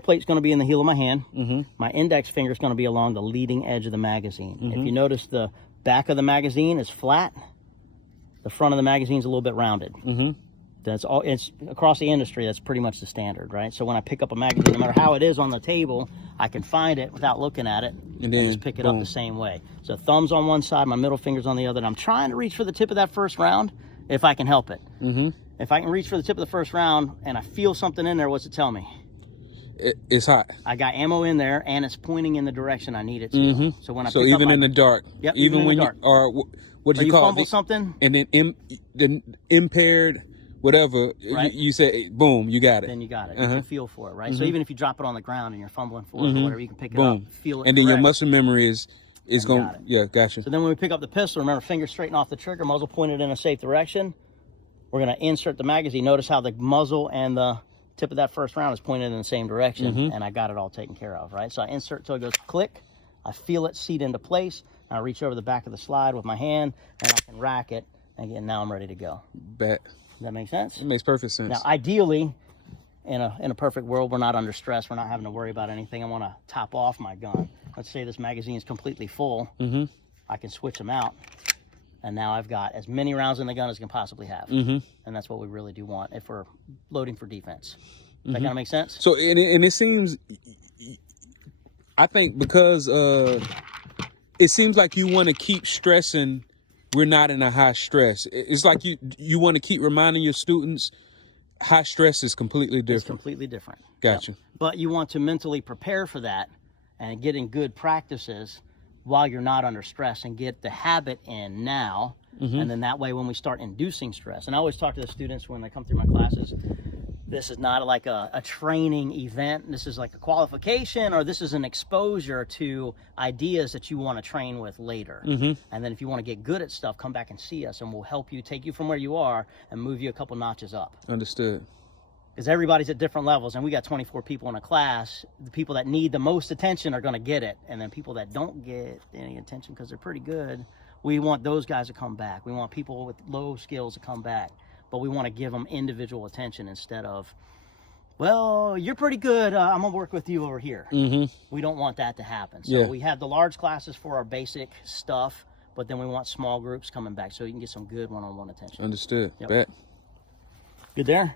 plate's going to be in the heel of my hand. My index finger is going to be along the leading edge of the magazine. If you notice, the back of the magazine is flat. The front of the magazine is a little bit rounded. That's all. It's across the industry. That's pretty much the standard, right? So when I pick up a magazine, no matter how it is on the table, I can find it without looking at it and just pick it up the same way. So thumbs on one side, my middle finger's on the other. And I'm trying to reach for the tip of that first round if I can help it. If I can reach for the tip of the first round and I feel something in there, what's it tell me? It's hot. I got ammo in there and it's pointing in the direction I need it to. So when I pick even up in the dark. Yep, even when dark. you are what do you call fumble it? Something and then the impaired whatever, right? you say boom, you got it. Then you got it. You can feel for it, right? So even if you drop it on the ground and you're fumbling for it or whatever, you can pick it up, feel it, and then your muscle memory is going. Yeah, gotcha. So then when we pick up the pistol, remember, fingers straighten off the trigger, muzzle pointed in a safe direction. We're going to insert the magazine. Notice how the muzzle and the tip of that first round is pointed in the same direction, and I got it all taken care of, right? So I insert till it goes click. I feel it seat into place. I reach over the back of the slide with my hand, and I can rack it. And again, now I'm ready to go. Bet. Does that make sense? It makes perfect sense. Now, ideally, in a perfect world, we're not under stress. We're not having to worry about anything. I want to top off my gun. Let's say this magazine is completely full. I can switch them out. And now I've got as many rounds in the gun as I can possibly have. And that's what we really do want if we're loading for defense. Does that kind of make sense? So, and it seems, I think because it seems like you want to keep stressing we're not in a high stress. It's like you want to keep reminding your students high stress is completely different. It's completely different. Gotcha. Yep. But you want to mentally prepare for that and get in good practices while you're not under stress and get the habit in now. And then that way when we start inducing stress, and I always talk to the students when they come through my classes, this is not like a training event. This is like a qualification, or this is an exposure to ideas that you want to train with later. And then if you want to get good at stuff, come back and see us and we'll help you, take you from where you are and move you a couple notches up. Understood. Because everybody's at different levels, and we got 24 people in a class. The people that need the most attention are going to get it, and then people that don't get any attention because they're pretty good, we want those guys to come back. We want people with low skills to come back, but we want to give them individual attention instead of, well, you're pretty good, I'm going to work with you over here. We don't want that to happen. So we have the large classes for our basic stuff, but then we want small groups coming back so you can get some good one-on-one attention. Understood. Yep. Bet. Good there?